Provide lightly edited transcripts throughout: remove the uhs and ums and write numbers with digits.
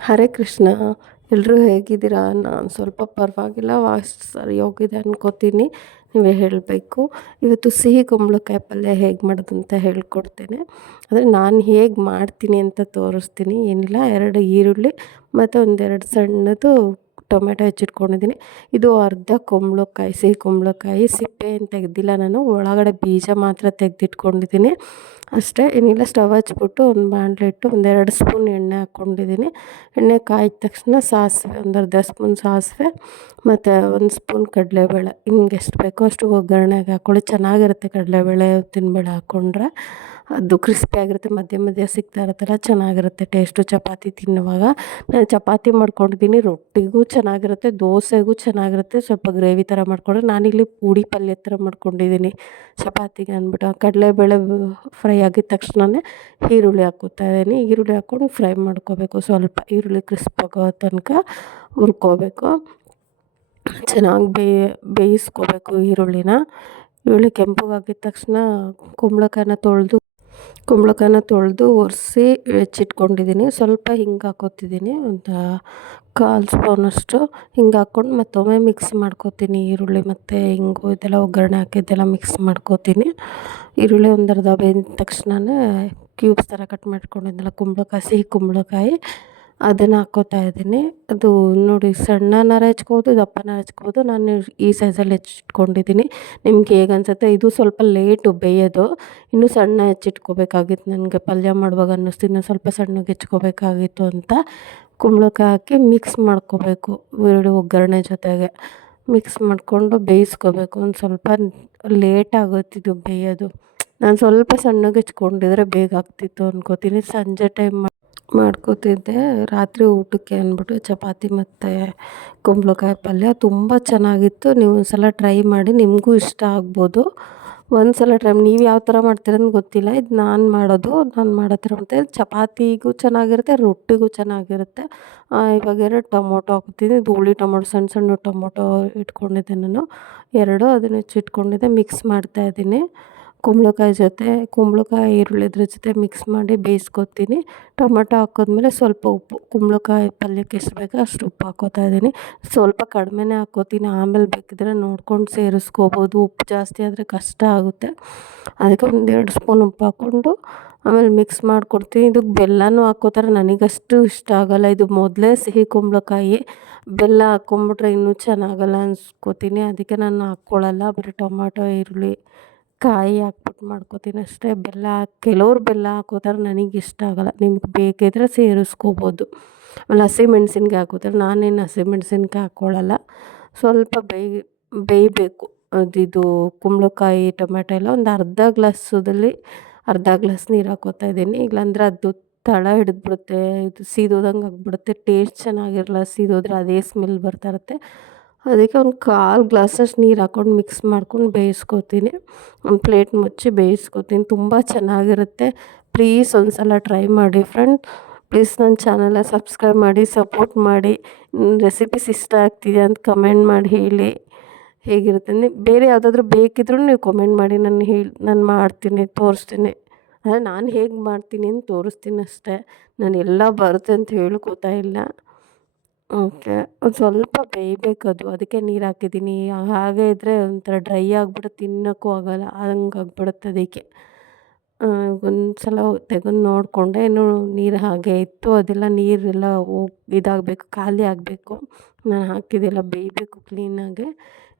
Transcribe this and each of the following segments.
ಹರೇ ಕೃಷ್ಣ. ಎಲ್ಲರೂ ಹೇಗಿದ್ದೀರಾ? ನಾನು ಸ್ವಲ್ಪ ಪರವಾಗಿಲ್ಲ, ವಾಯ್ಸ್ ಸರಿ ಹೋಗಿದೆ ಅನ್ಕೋತೀನಿ. ನೀವೇ ಹೇಳಬೇಕು. ಇವತ್ತು ಸಿಹಿ ಕುಂಬಳಕಾಯಿ ಪಲ್ಯ ಹೇಗೆ ಮಾಡೋದು ಅಂತ ಹೇಳ್ಕೊಡ್ತೇನೆ. ಆದರೆ ನಾನು ಹೇಗೆ ಮಾಡ್ತೀನಿ ಅಂತ ತೋರಿಸ್ತೀನಿ. ಏನಿಲ್ಲ, 2 ಈರುಳ್ಳಿ ಮತ್ತು ಒಂದೆರಡು ಸಣ್ಣದು ಟೊಮೆಟೊ ಹೆಚ್ಚಿಟ್ಕೊಂಡಿದ್ದೀನಿ. ಇದು ಅರ್ಧ ಕುಂಬಳಕಾಯಿ, ಸಿಹಿ ಕುಂಬಳಕಾಯಿ. ಸಿಪ್ಪೆ ಏನು ತೆಗೆದಿಲ್ಲ ನಾನು, ಒಳಗಡೆ ಬೀಜ ಮಾತ್ರ ತೆಗೆದಿಟ್ಕೊಂಡಿದ್ದೀನಿ ಅಷ್ಟೇ. ಏನಿಲ್ಲ, ಸ್ಟವ್ ಹಚ್ಬಿಟ್ಟು ಒಂದು ಬಾಣಲೆ ಇಟ್ಟು 1-2 ಸ್ಪೂನ್ ಎಣ್ಣೆ ಹಾಕ್ಕೊಂಡಿದ್ದೀನಿ. ಎಣ್ಣೆ ಕಾಯ್ದ ತಕ್ಷಣ ಸಾಸಿವೆ, ಒಂದು ಅರ್ಧ ಸ್ಪೂನ್ ಸಾಸಿವೆ ಮತ್ತು 1 ಸ್ಪೂನ್ ಕಡಲೆಬೇಳೆ. ನಿಮ್ಗೆ ಎಷ್ಟು ಬೇಕೋ ಅಷ್ಟು ಒಗ್ಗರಣೆಗೆ ಹಾಕ್ಕೊಳ್ಳಿ. ಚೆನ್ನಾಗಿರುತ್ತೆ ಕಡಲೆಬೇಳೆ, ಉದ್ದಿನಬೇಳೆ ಹಾಕ್ಕೊಂಡ್ರೆ. ಅದು ಕ್ರಿಸ್ಪಿಯಾಗಿರುತ್ತೆ, ಮಧ್ಯ ಮಧ್ಯ ಸಿಗ್ತಾ ಇರುತ್ತಲ್ಲ, ಚೆನ್ನಾಗಿರುತ್ತೆ ಟೇಸ್ಟು. ಚಪಾತಿ ತಿನ್ನುವಾಗ ನಾನು ಚಪಾತಿ ಮಾಡ್ಕೊಂಡಿದ್ದೀನಿ. ರೊಟ್ಟಿಗೂ ಚೆನ್ನಾಗಿರುತ್ತೆ, ದೋಸೆಗೂ ಚೆನ್ನಾಗಿರುತ್ತೆ. ಸ್ವಲ್ಪ ಗ್ರೇವಿ ಥರ ಮಾಡಿಕೊಂಡ್ರೆ, ನಾನಿಲ್ಲಿ ಪೂಡಿ ಪಲ್ಯ ಥರ ಮಾಡ್ಕೊಂಡಿದ್ದೀನಿ ಚಪಾತಿಗೆ ಅಂದ್ಬಿಟ್ಟು. ಕಡಲೆಬೇಳೆ ಫ್ರೈ ಆಗಿದ ತಕ್ಷಣವೇ ಈರುಳ್ಳಿ ಹಾಕ್ಕೋತಾ ಇದ್ದೀನಿ. ಈರುಳ್ಳಿ ಹಾಕ್ಕೊಂಡು ಫ್ರೈ ಮಾಡ್ಕೋಬೇಕು. ಸ್ವಲ್ಪ ಈರುಳ್ಳಿ ಕ್ರಿಸ್ಪ್ ಆಗೋ ತನಕ ಹುರ್ಕೋಬೇಕು. ಚೆನ್ನಾಗಿ ಬೇಯಿಸ್ಕೋಬೇಕು ಈರುಳ್ಳಿನ. ಈರುಳ್ಳಿ ಕೆಂಪಗಾಗಿದ ತಕ್ಷಣ ಕುಂಬಳಕಾಯನ್ನ ತೊಳೆದು ಒರೆಸಿ ಹೆಚ್ಚಿಟ್ಕೊಂಡಿದ್ದೀನಿ. ಸ್ವಲ್ಪ ಹಿಂಗೆ ಹಾಕ್ಕೋತಿದ್ದೀನಿ, ಒಂದು 1/4 ಸ್ಪೂನಷ್ಟು ಹಿಂಗೆ ಹಾಕ್ಕೊಂಡು ಮತ್ತೊಮ್ಮೆ ಮಿಕ್ಸ್ ಮಾಡ್ಕೋತೀನಿ. ಈರುಳ್ಳಿ ಮತ್ತು ಹಿಂಗು ಇದೆಲ್ಲ ಒಗ್ಗರಣೆ ಹಾಕಿದ್ದೆಲ್ಲ ಮಿಕ್ಸ್ ಮಾಡ್ಕೋತೀನಿ. ಈರುಳ್ಳಿ ಒಂದು ಅರ್ಧ ಬೆಂದ ತಕ್ಷಣವೇ ಕ್ಯೂಬ್ಸ್ ಥರ ಕಟ್ ಮಾಡ್ಕೊಂಡಿದ್ದೆಲ್ಲ ಸಿಹಿ ಕುಂಬಳಕಾಯಿ ಅದನ್ನು ಹಾಕ್ಕೋತಾ ಇದ್ದೀನಿ. ಅದು ನೋಡಿ, ಸಣ್ಣನಾರ ಹೆಚ್ಕೋಬೋದು, ದಪ್ಪನಾರ ಹೆಚ್ಕೋಬೋದು. ನಾನು ಈ ಸೈಜಲ್ಲಿ ಹೆಚ್ಚಿಟ್ಕೊಂಡಿದ್ದೀನಿ. ನಿಮ್ಗೆ ಹೇಗೆ ಅನ್ಸುತ್ತೆ. ಇದು ಸ್ವಲ್ಪ ಲೇಟು ಬೇಯೋದು, ಇನ್ನೂ ಸಣ್ಣ ಹೆಚ್ಚಿಟ್ಕೋಬೇಕಾಗಿತ್ತು. ನನಗೆ ಪಲ್ಯ ಮಾಡುವಾಗ ಅನ್ನಿಸ್ತು ಇನ್ನೂ ಸ್ವಲ್ಪ ಸಣ್ಣಗೆ ಹೆಚ್ಕೋಬೇಕಾಗಿತ್ತು ಅಂತ. ಕುಂಬಳಕಾಯಿ ಹಾಕಿ ಮಿಕ್ಸ್ ಮಾಡ್ಕೋಬೇಕು. ಈರುಳ್ಳಿ ಒಗ್ಗರಣೆ ಜೊತೆಗೆ ಮಿಕ್ಸ್ ಮಾಡಿಕೊಂಡು ಬೇಯಿಸ್ಕೋಬೇಕು. ಒಂದು ಸ್ವಲ್ಪ ಲೇಟ್ ಆಗುತ್ತಿದ್ದು ಬೇಯೋದು. ನಾನು ಸ್ವಲ್ಪ ಸಣ್ಣಗೆ ಹೆಚ್ಕೊಂಡಿದ್ರೆ ಬೇಗ ಆಗ್ತಿತ್ತು ಅನ್ಕೋತೀನಿ. ಸಂಜೆ ಟೈಮ್ ಮಾಡ್ಕೋತಿದ್ದೆ ರಾತ್ರಿ ಊಟಕ್ಕೆ ಅಂದ್ಬಿಟ್ಟು. ಚಪಾತಿ ಮತ್ತು ಕುಂಬಳಕಾಯಿ ಪಲ್ಯ ತುಂಬ ಚೆನ್ನಾಗಿತ್ತು. ನೀವು ಒಂದು ಸಲ ಟ್ರೈ ಮಾಡಿ, ನಿಮಗೂ ಇಷ್ಟ ಆಗ್ಬೋದು. ಒಂದು ಸಲ ಟ್ರೈ, ನೀವು ಯಾವ ಥರ ಮಾಡ್ತೀರಂತ ಗೊತ್ತಿಲ್ಲ. ಇದು ನಾನು ಮಾಡೋ ಥರ ಮತ್ತು ಚಪಾತಿಗೂ ಚೆನ್ನಾಗಿರುತ್ತೆ, ರೊಟ್ಟಿಗೂ ಚೆನ್ನಾಗಿರುತ್ತೆ. ಇವಾಗ 2 ಟೊಮೊಟೊ ಹಾಕ್ತೀನಿ. ಇದು ಹುಳಿ ಟೊಮೊಟೊ, ಸಣ್ಣ ಸಣ್ಣ ಟೊಮೊಟೊ ಇಟ್ಕೊಂಡಿದ್ದೆ ನಾನು 2. ಅದನ್ನ ಹೆಚ್ಚಿಟ್ಕೊಂಡಿದ್ದೆ, ಮಿಕ್ಸ್ ಮಾಡ್ತಾಯಿದ್ದೀನಿ ಕುಂಬಳಕಾಯಿ ಈರುಳ್ಳಿದ್ರ ಜೊತೆ ಮಿಕ್ಸ್ ಮಾಡಿ ಬೇಯಿಸ್ಕೊತೀನಿ. ಟೊಮೆಟೊ ಹಾಕಿದ್ಮೇಲೆ ಸ್ವಲ್ಪ ಉಪ್ಪು, ಕುಂಬಳಕಾಯಿ ಪಲ್ಯಕ್ಕೆ ಎಷ್ಟು ಬೇಕೋ ಅಷ್ಟು ಉಪ್ಪು ಹಾಕ್ಕೋತಾ ಇದ್ದೀನಿ. ಸ್ವಲ್ಪ ಕಡಿಮೆನೇ ಹಾಕ್ಕೋತೀನಿ, ಆಮೇಲೆ ಬೇಕಿದ್ರೆ ನೋಡ್ಕೊಂಡು ಸೇರಿಸ್ಕೋಬೋದು. ಉಪ್ಪು ಜಾಸ್ತಿ ಆದರೆ ಕಷ್ಟ ಆಗುತ್ತೆ, ಅದಕ್ಕೆ 1-2 ಸ್ಪೂನ್ ಉಪ್ಪು ಹಾಕ್ಕೊಂಡು ಆಮೇಲೆ ಮಿಕ್ಸ್ ಮಾಡಿಕೊಡ್ತೀನಿ. ಇದಕ್ಕೆ ಬೆಲ್ಲನೂ ಹಾಕ್ಕೋತಾರೆ, ನನಗಷ್ಟು ಇಷ್ಟ ಆಗೋಲ್ಲ. ಇದು ಮೊದಲೇ ಸಿಹಿ ಕುಂಬಳಕಾಯಿ, ಬೆಲ್ಲ ಹಾಕ್ಕೊಂಬಿಟ್ರೆ ಇನ್ನೂ ಚೆನ್ನಾಗಲ್ಲ ಅನ್ಸ್ಕೋತೀನಿ. ಅದಕ್ಕೆ ನಾನು ಹಾಕ್ಕೊಳ್ಳಲ್ಲ. ಬರೀ ಟೊಮೆಟೊ, ಈರುಳ್ಳಿ, ಕಾಯಿ ಹಾಕ್ಬಿಟ್ಟು ಮಾಡ್ಕೋತೀನಿ ಅಷ್ಟೇ. ಕೆಲವ್ರು ಬೆಲ್ಲ ಹಾಕ್ಕೋತಾರೆ, ನನಗೆ ಇಷ್ಟ ಆಗೋಲ್ಲ. ನಿಮ್ಗೆ ಬೇಕಿದ್ರೆ ಸೇರಿಸ್ಕೋಬೋದು. ಆಮೇಲೆ ಹಸಿಮೆಣ್ಸಿನ್ಕಾಯಿ ಹಾಕ್ಕೋತಾರೆ, ನಾನೇನು ಹಸಿಮೆಣ್ಸಿನ್ಕಾಯಿ ಹಾಕ್ಕೊಳ್ಳಲ್ಲ. ಸ್ವಲ್ಪ ಬೇಯಬೇಕು ಇದು ಕುಂಬಳಕಾಯಿ ಟೊಮೆಟೊ ಎಲ್ಲ. ಒಂದು ಅರ್ಧ ಗ್ಲಾಸ್ ನೀರು ಹಾಕ್ಕೋತಾ ಇದ್ದೀನಿ. ಇಲ್ಲಾಂದರೆ ಅದು ತಳ ಹಿಡಿದ್ಬಿಡುತ್ತೆ, ಇದು ಸೀದೋದಂಗೆ ಆಗಿಬಿಡುತ್ತೆ. ಟೇಸ್ಟ್ ಚೆನ್ನಾಗಿರಲ್ಲ, ಸೀದೋದ್ರೆ ಅದೇ ಸ್ಮೆಲ್ ಬರ್ತಾ ಇರುತ್ತೆ. ಅದಕ್ಕೆ ಒಂದು 1/4 ಗ್ಲಾಸಷ್ಟು ನೀರು ಹಾಕ್ಕೊಂಡು ಮಿಕ್ಸ್ ಮಾಡ್ಕೊಂಡು ಬೇಯಿಸ್ಕೊತೀನಿ. ಒಂದು ಪ್ಲೇಟ್ ಮುಚ್ಚಿ ಬೇಯಿಸ್ಕೊತೀನಿ. ತುಂಬ ಚೆನ್ನಾಗಿರುತ್ತೆ. ಪ್ಲೀಸ್ ಒಂದು ಸಲ ಟ್ರೈ ಮಾಡಿ ಫ್ರೆಂಡ್. ಪ್ಲೀಸ್ ನನ್ನ ಚಾನಲ್ನ ಸಬ್ಸ್ಕ್ರೈಬ್ ಮಾಡಿ, ಸಪೋರ್ಟ್ ಮಾಡಿ. ರೆಸಿಪೀಸ್ ಇಷ್ಟ ಆಗ್ತಿದೆ ಅಂತ ಕಮೆಂಟ್ ಮಾಡಿ ಹೇಳಿ ಹೇಗಿರುತ್ತೆ. ಬೇರೆ ಯಾವುದಾದ್ರೂ ಬೇಕಿದ್ರೂ ನೀವು ಕಮೆಂಟ್ ಮಾಡಿ, ನಾನು ಮಾಡ್ತೀನಿ, ತೋರಿಸ್ತೀನಿ. ಅಂದರೆ ನಾನು ಹೇಗೆ ಮಾಡ್ತೀನಿ ಅಂತ ತೋರಿಸ್ತೀನಿ ಅಷ್ಟೇ. ನಾನು ಎಲ್ಲ ಬರುತ್ತೆ ಅಂತ ಹೇಳ್ಕೋತಾ ಇಲ್ಲ. ಓಕೆ, ಒಂದು ಸ್ವಲ್ಪ ಬೇಯಬೇಕದು, ಅದಕ್ಕೆ ನೀರು ಹಾಕಿದ್ದೀನಿ. ಹಾಗೆ ಇದ್ದರೆ ಒಂಥರ ಡ್ರೈ ಆಗಿಬಿಡುತ್ತೆ, ತಿನ್ನೋಕ್ಕೂ ಆಗೋಲ್ಲ, ಹಂಗೆ ಆಗ್ಬಿಡುತ್ತೆ. ಅದಕ್ಕೆ ಒಂದು ಸಲ ತೆಗೆದು ನೋಡಿಕೊಂಡೆ, ಇನ್ನೂ ನೀರು ಹಾಗೆ ಇತ್ತು. ಅದೆಲ್ಲ ನೀರೆಲ್ಲ ಇದಾಗಬೇಕು, ಖಾಲಿ ಆಗಬೇಕು. ನಾನು ಹಾಕಿದ್ದೆಲ್ಲ ಬೇಯಬೇಕು ಕ್ಲೀನಾಗೆ.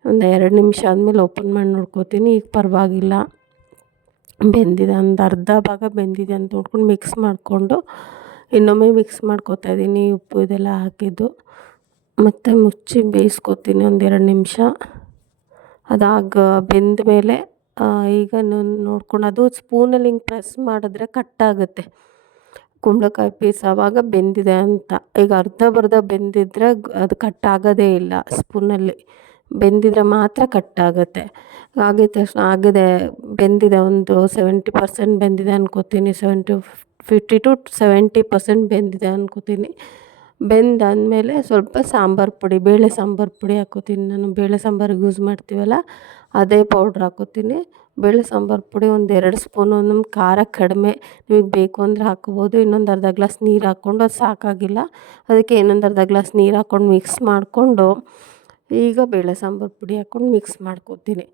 ಒಂದು 2 ನಿಮಿಷ ಆದಮೇಲೆ ಓಪನ್ ಮಾಡಿ ನೋಡ್ಕೋತೀನಿ. ಈಗ ಪರವಾಗಿಲ್ಲ, ಬೆಂದಿದೆ. ಒಂದು ಅರ್ಧ ಭಾಗ ಬೆಂದಿದೆ ಅಂತ ನೋಡ್ಕೊಂಡು ಮಿಕ್ಸ್ ಮಾಡಿಕೊಂಡು ಇನ್ನೊಮ್ಮೆ ಮಿಕ್ಸ್ ಮಾಡ್ಕೋತಾ ಇದ್ದೀನಿ, ಉಪ್ಪು ಇದೆಲ್ಲ ಹಾಕಿದ್ದು. ಮತ್ತು ಮುಚ್ಚಿ ಬೇಯಿಸ್ಕೊತೀನಿ ಒಂದು 2 ನಿಮಿಷ. ಬೆಂದ ಮೇಲೆ ಈಗ ನೋಡ್ಕೊಂಡು, ಅದು ಸ್ಪೂನಲ್ಲಿ ಹಿಂಗೆ ಪ್ರೆಸ್ ಮಾಡಿದ್ರೆ ಕಟ್ಟಾಗುತ್ತೆ ಕುಂಬಳಕಾಯಿ ಪೀಸ್, ಆವಾಗ ಬೆಂದಿದೆ ಅಂತ. ಈಗ ಅರ್ಧ ಬೆಂದಿದ್ರೆ ಅದು ಕಟ್ಟಾಗೋದೇ ಇಲ್ಲ. ಸ್ಪೂನಲ್ಲಿ ಬೆಂದಿದ್ರೆ ಮಾತ್ರ ಕಟ್ಟಾಗುತ್ತೆ. ಆಗಿದ ತಕ್ಷಣ ಬೆಂದಿದೆ, ಒಂದು 70% ಬೆಂದಿದೆ ಅನ್ಕೋತೀನಿ. 50 to 70% ಬೆಂದಿದೆ ಅನ್ಕೋತೀನಿ. ಬೆಂದಾದಮೇಲೆ ಸ್ವಲ್ಪ ಸಾಂಬಾರು ಪುಡಿ, ಬೇಳೆ ಸಾಂಬಾರು ಪುಡಿ ಹಾಕ್ಕೋತೀನಿ. ನಾನು ಬೇಳೆ ಸಾಂಬಾರಿಗೆ ಯೂಸ್ ಮಾಡ್ತೀವಲ್ಲ, ಅದೇ ಪೌಡ್ರ್ ಹಾಕ್ಕೋತೀನಿ. ಬೇಳೆ ಸಾಂಬಾರು ಪುಡಿ ಒಂದು 2 ಸ್ಪೂನು, ಒಂದೊಂದು ಖಾರ ಕಡಿಮೆ ನಿಮಗೆ ಬೇಕು ಅಂದರೆ ಹಾಕ್ಕೋಬೋದು. ಇನ್ನೊಂದು ಅರ್ಧ ಗ್ಲಾಸ್ ನೀರು ಹಾಕ್ಕೊಂಡು, ಅದು ಸಾಕಾಗಿಲ್ಲ ಅದಕ್ಕೆ ಇನ್ನೊಂದು ಅರ್ಧ ಗ್ಲಾಸ್ ನೀರು ಹಾಕ್ಕೊಂಡು ಮಿಕ್ಸ್ ಮಾಡಿಕೊಂಡು ಈಗ ಬೇಳೆ ಸಾಂಬಾರು ಪುಡಿ ಹಾಕ್ಕೊಂಡು ಮಿಕ್ಸ್ ಮಾಡ್ಕೊತೀನಿ.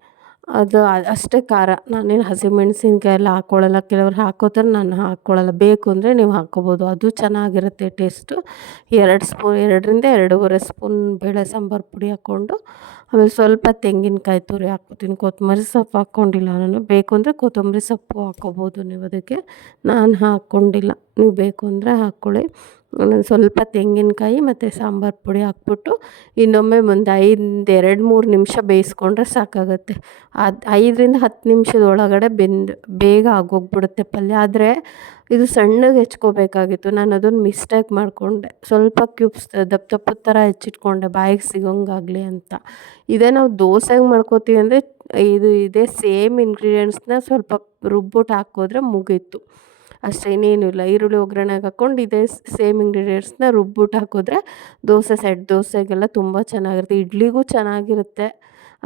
ಅದು ಅಷ್ಟೇ ಖಾರ. ನಾನೇನು ಹಸಿಮೆಣ್ಸಿನ್ಕಾಯಿ ಎಲ್ಲ ಹಾಕ್ಕೊಳ್ಳಲ್ಲ. ಕೆಲವ್ರು ಹಾಕ್ಕೋತಾರೆ, ನಾನು ಹಾಕ್ಕೊಳ್ಳಲ್ಲ. ಬೇಕು ಅಂದರೆ ನೀವು ಹಾಕ್ಕೋಬೋದು, ಅದು ಚೆನ್ನಾಗಿರುತ್ತೆ ಟೇಸ್ಟು. 2 ಸ್ಪೂನ್, 2ರಿಂದ 2.5 ಸ್ಪೂನ್ ಬೇಳೆ ಸಾಂಬಾರು ಪುಡಿ ಹಾಕ್ಕೊಂಡು ಆಮೇಲೆ ಸ್ವಲ್ಪ ತೆಂಗಿನಕಾಯಿ ತುರಿ ಹಾಕ್ಕೊತೀನಿ. ಕೊತ್ತಂಬರಿ ಸೊಪ್ಪು ಹಾಕ್ಕೊಂಡಿಲ್ಲ ನಾನು. ಬೇಕು ಅಂದರೆ ಕೊತ್ತಂಬರಿ ಸೊಪ್ಪು ಹಾಕ್ಕೋಬೋದು ನೀವು ಅದಕ್ಕೆ. ನಾನು ಹಾಕ್ಕೊಂಡಿಲ್ಲ, ನೀವು ಬೇಕು ಅಂದರೆ ಹಾಕ್ಕೊಳ್ಳಿ. ಸ್ವಲ್ಪ ತೆಂಗಿನಕಾಯಿ ಮತ್ತು ಸಾಂಬಾರು ಪುಡಿ ಹಾಕ್ಬಿಟ್ಟು ಇನ್ನೊಮ್ಮೆ ಒಂದು 2-3 ನಿಮಿಷ ಬೇಯಿಸ್ಕೊಂಡ್ರೆ ಸಾಕಾಗುತ್ತೆ. 5ರಿಂದ 10 ನಿಮಿಷದ ಒಳಗಡೆ ಬೇಗ ಆಗೋಗ್ಬಿಡುತ್ತೆ ಪಲ್ಯ. ಆದರೆ ಇದು ಸಣ್ಣಗೆ ಹೆಚ್ಕೋಬೇಕಾಗಿತ್ತು, ನಾನು ಅದನ್ನು ಮಿಸ್ಟೇಕ್ ಮಾಡಿಕೊಂಡೆ. ಸ್ವಲ್ಪ ಕ್ಯೂಬ್ಸ್ ದಪ್ಪ ದಪ್ಪದ ಥರ ಹೆಚ್ಚಿಟ್ಕೊಂಡೆ ಬಾಯಿಗೆ ಸಿಗೋಂಗಾಗಲಿ ಅಂತ. ಇದೇ ನಾವು ದೋಸೆಗೆ ಮಾಡ್ಕೋತೀವಿ ಅಂದರೆ ಇದೇ ಸೇಮ್ ಇಂಗ್ರೀಡಿಯೆಂಟ್ಸ್ನ ಸ್ವಲ್ಪ ರುಬ್ಬಿಟ್ಟು ಹಾಕೋದ್ರೆ ಮುಗೀತು ಅಷ್ಟೇ, ಇನ್ನೇನು ಇಲ್ಲ. ಈರುಳ್ಳಿ ಒಗ್ಗರಣೆಗೆ ಹಾಕ್ಕೊಂಡು ಇದೇ ಸೇಮ್ ಇಂಗ್ರೀಡಿಯೆಂಟ್ಸ್ನ ರುಬ್ಬಿಟ್ಟು ಹಾಕಿದ್ರೆ ಸೆಟ್ ದೋಸೆಗೆಲ್ಲ ತುಂಬ ಚೆನ್ನಾಗಿರುತ್ತೆ. ಇಡ್ಲಿಗೂ ಚೆನ್ನಾಗಿರುತ್ತೆ.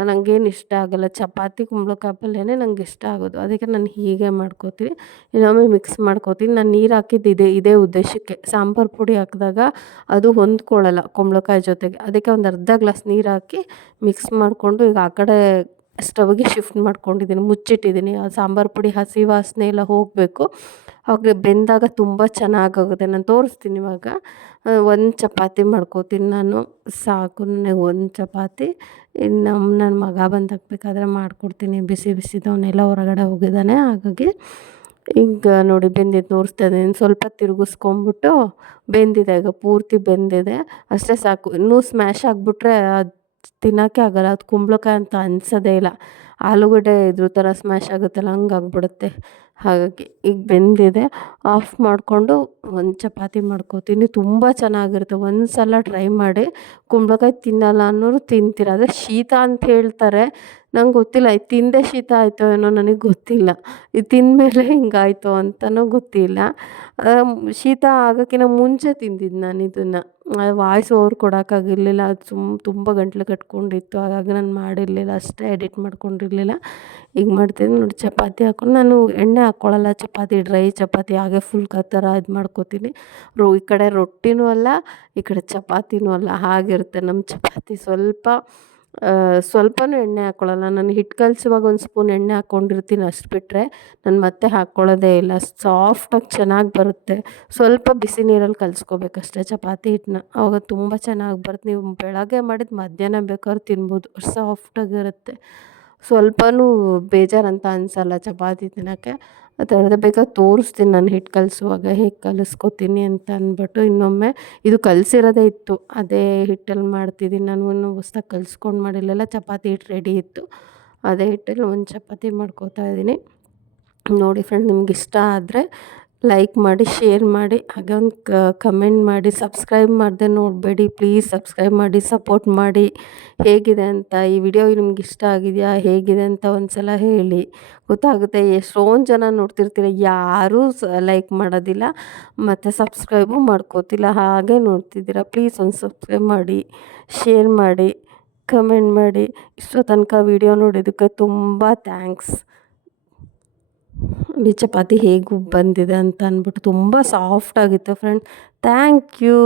ನನಗೇನು ಇಷ್ಟ ಆಗೋಲ್ಲ, ಚಪಾತಿ ಕುಂಬಳಕಾಯಿ ಪಲ್ಯನೇ ನಂಗೆ ಇಷ್ಟ ಆಗೋದು. ಅದಕ್ಕೆ ನಾನು ಹೀಗೆ ಮಾಡ್ಕೋತೀನಿ. ಇನ್ನೊಮ್ಮೆ ಮಿಕ್ಸ್ ಮಾಡ್ಕೋತೀನಿ. ನಾನು ನೀರು ಹಾಕಿದ್ದು ಇದೇ ಉದ್ದೇಶಕ್ಕೆ. ಸಾಂಬಾರು ಪುಡಿ ಹಾಕಿದಾಗ ಅದು ಹೊಂದ್ಕೊಳ್ಳಲ್ಲ ಕುಂಬಳಕಾಯಿ ಜೊತೆಗೆ. ಅದಕ್ಕೆ ಒಂದು ಅರ್ಧ ಗ್ಲಾಸ್ ನೀರು ಹಾಕಿ ಮಿಕ್ಸ್ ಮಾಡಿಕೊಂಡು ಈಗ ಆ ಕಡೆ ಸ್ಟವ್ಗೆ ಶಿಫ್ಟ್ ಮಾಡ್ಕೊಂಡಿದ್ದೀನಿ, ಮುಚ್ಚಿಟ್ಟಿದ್ದೀನಿ. ಆ ಸಾಂಬಾರು ಪುಡಿ ಹಸಿ ವಾಸನೆ ಎಲ್ಲ ಹೋಗಬೇಕು. ಅವಾಗ ಬೆಂದಾಗ ತುಂಬ ಚೆನ್ನಾಗಾಗುತ್ತೆ. ನಾನು ತೋರಿಸ್ತೀನಿ ಇವಾಗ. ಒಂದು ಚಪಾತಿ ಮಾಡ್ಕೋತೀನಿ ನಾನು, ಸಾಕು ನನಗೆ ಒಂದು ಚಪಾತಿ. ಇನ್ನು ನನ್ನ ಮಗ ಬಂದಾಗ ಬೇಕಾದರೆ ಮಾಡಿಕೊಡ್ತೀನಿ. ಬಿಸಿ ಬಿಸಿದು, ಅವನೆಲ್ಲ ಹೊರಗಡೆ ಹೋಗಿದ್ದಾನೆ. ಹಾಗಾಗಿ ಈಗ ನೋಡಿ ಬೆಂದಿದ್ದು ತೋರಿಸ್ತಾ ಇದ್ದೀನಿ. ಸ್ವಲ್ಪ ತಿರುಗಿಸ್ಕೊಂಬಿಟ್ಟು ಬೆಂದಿದೆ, ಈಗ ಪೂರ್ತಿ ಬೆಂದಿದೆ. ಅಷ್ಟೇ ಸಾಕು. ಇನ್ನೂ ಸ್ಮ್ಯಾಶ್ ಆಗಿಬಿಟ್ರೆ ಅದು ತಿನ್ನೋಕ್ಕೆ ಆಗೋಲ್ಲ. ಅದು ಕುಂಬಳಕಾಯಿ ಅಂತ ಅನಿಸೋದೇ ಇಲ್ಲ. ಆಲೂಗಡ್ಡೆ ಇದ್ರ ಥರ ಸ್ಮ್ಯಾಶ್ ಆಗುತ್ತಲ್ಲ, ಹಂಗಾಗ್ಬಿಡುತ್ತೆ. ಹಾಗಾಗಿ ಈಗ ಬೆಂದಿದೆ. ಆಫ್ ಮಾಡಿಕೊಂಡು ಒಂದು ಚಪಾತಿ ಮಾಡ್ಕೋತೀನಿ. ತುಂಬ ಚೆನ್ನಾಗಿರುತ್ತೆ. ಒಂದು ಸಲ ಟ್ರೈ ಮಾಡಿ. ಕುಂಬಳಕಾಯಿ ತಿನ್ನಲ್ಲ ಅನ್ನೋರು ತಿಂತೀರ. ಅದೇ ಶೀತ ಅಂತ ಹೇಳ್ತಾರೆ, ನಂಗೆ ಗೊತ್ತಿಲ್ಲ. ಇದು ತಿಂದೇ ಶೀತ ಆಯಿತೋ ಏನೋ ನನಗೆ ಗೊತ್ತಿಲ್ಲ. ಇದು ತಿಂದಮೇಲೆ ಹಿಂಗಾಯಿತೋ ಅಂತಲೂ ಗೊತ್ತಿಲ್ಲ. ಶೀತ ಆಗೋಕ್ಕಿಂತ ಮುಂಚೆ ತಿಂದಿದ್ದು ನಾನು ಇದನ್ನು. ವಾಯ್ಸ್ ಓವರ್ ಕೊಡೋಕ್ಕಾಗಿರಲಿಲ್ಲ, ಅದು ತುಂಬ ಗಂಟ್ಲು ಕಟ್ಕೊಂಡಿತ್ತು. ಹಾಗಾಗಿ ನಾನು ಮಾಡಿರಲಿಲ್ಲ, ಅಷ್ಟೇ ಎಡಿಟ್ ಮಾಡ್ಕೊಂಡಿರಲಿಲ್ಲ. ಈಗ ಮಾಡ್ತೀನಿ ನೋಡಿ. ಚಪಾತಿ ಹಾಕ್ಕೊಂಡು, ನಾನು ಎಣ್ಣೆ ಹಾಕ್ಕೊಳ್ಳಲ್ಲ ಚಪಾತಿ, ಡ್ರೈ ಚಪಾತಿ ಹಾಗೆ ಫುಲ್ ಥರ ಇದು ಮಾಡ್ಕೋತೀನಿ. ಈ ಕಡೆ ರೊಟ್ಟಿನೂ ಅಲ್ಲ, ಈ ಕಡೆ ಚಪಾತಿನೂ ಅಲ್ಲ, ಹಾಗಿರುತ್ತೆ ನಮ್ಮ ಚಪಾತಿ. ಸ್ವಲ್ಪನೂ ಎಣ್ಣೆ ಹಾಕ್ಕೊಳ್ಳಲ್ಲ ನಾನು. ಹಿಟ್ಟು ಕಲಸುವಾಗ ಒಂದು ಸ್ಪೂನ್ ಎಣ್ಣೆ ಹಾಕ್ಕೊಂಡಿರ್ತೀನಿ, ಅಷ್ಟು ಬಿಟ್ಟರೆ ನಾನು ಮತ್ತೆ ಹಾಕ್ಕೊಳ್ಳೋದೇ ಇಲ್ಲ. ಸಾಫ್ಟಾಗಿ ಚೆನ್ನಾಗಿ ಬರುತ್ತೆ. ಸ್ವಲ್ಪ ಬಿಸಿ ನೀರಲ್ಲಿ ಕಲಿಸ್ಕೋಬೇಕಷ್ಟೆ ಚಪಾತಿ ಹಿಟ್ಟನ್ನ, ಆವಾಗ ತುಂಬ ಚೆನ್ನಾಗಿ ಬರುತ್ತೆ. ನೀವು ಬೆಳಗ್ಗೆ ಮಾಡಿದ್ದು ಮಧ್ಯಾಹ್ನ ಬೇಕಾದ್ರೂ ತಿನ್ಬೋದು, ಸಾಫ್ಟಾಗಿರುತ್ತೆ. ಸ್ವಲ್ಪನೂ ಬೇಜಾರಂತ ಅನಿಸಲ್ಲ ಚಪಾತಿ ತಿನ್ನೋಕ್ಕೆ. ಮತ್ತು ಬೇಕಾದ್ರೆ ತೋರಿಸ್ತೀನಿ ನಾನು ಹಿಟ್ಟು ಕಲಸುವಾಗ ಹೇಗೆ ಕಲಿಸ್ಕೊತೀನಿ ಅಂತ ಅಂದ್ಬಿಟ್ಟು. ಇನ್ನೊಮ್ಮೆ ಇದು ಕಲಸಿರೋದೇ ಇತ್ತು, ಅದೇ ಹಿಟ್ಟಲ್ಲಿ ಮಾಡ್ತಿದ್ದೀನಿ ನಾನು. ಇನ್ನೂ ಹೊಸ್ದಾಗಿ ಕಲಿಸ್ಕೊಂಡು ಮಾಡಿರಲಿಲ್ಲ. ಚಪಾತಿ ಹಿಟ್ಟು ರೆಡಿ ಇತ್ತು, ಅದೇ ಹಿಟ್ಟಲ್ಲಿ ಒಂದು ಚಪಾತಿ ಮಾಡ್ಕೋತಾ ಇದ್ದೀನಿ. ನೋಡಿ ಫ್ರೆಂಡ್, ನಿಮ್ಗೆ ಇಷ್ಟ ಆದರೆ ಲೈಕ್ ಮಾಡಿ, ಶೇರ್ ಮಾಡಿ, ಹಾಗೆ ಒಂದು ಕಮೆಂಟ್ ಮಾಡಿ. ಸಬ್ಸ್ಕ್ರೈಬ್ ಮಾಡದೆ ನೋಡಬೇಡಿ ಪ್ಲೀಸ್. ಸಬ್ಸ್ಕ್ರೈಬ್ ಮಾಡಿ, ಸಪೋರ್ಟ್ ಮಾಡಿ. ಹೇಗಿದೆ ಅಂತ ಈ ವಿಡಿಯೋ ನಿಮ್ಗೆ ಇಷ್ಟ ಆಗಿದೆಯಾ, ಹೇಗಿದೆ ಅಂತ ಒಂದು ಸಲ ಹೇಳಿ, ಗೊತ್ತಾಗುತ್ತೆ. ಎಷ್ಟೊಂದು ಜನ ನೋಡ್ತಿರ್ತೀರ, ಯಾರೂ ಲೈಕ್ ಮಾಡೋದಿಲ್ಲ ಮತ್ತು ಸಬ್ಸ್ಕ್ರೈಬು ಮಾಡ್ಕೋತಿಲ್ಲ, ಹಾಗೆ ನೋಡ್ತಿದ್ದೀರ. ಪ್ಲೀಸ್ ಒಂದು ಸಬ್ಸ್ಕ್ರೈಬ್ ಮಾಡಿ, ಶೇರ್ ಮಾಡಿ, ಕಮೆಂಟ್ ಮಾಡಿ. ಇಷ್ಟೋ ತನಕ ವಿಡಿಯೋ ನೋಡಿದ್ದಕ್ಕೆ ತುಂಬ ಥ್ಯಾಂಕ್ಸ್. ಈ ಚಪಾತಿ ಹೇಗೆ ಬಂದಿದೆ ಅಂತ ಅಂದ್ಬಿಟ್ಟು ತುಂಬ ಸಾಫ್ಟಾಗಿತ್ತು ಫ್ರೆಂಡ್. Thank you.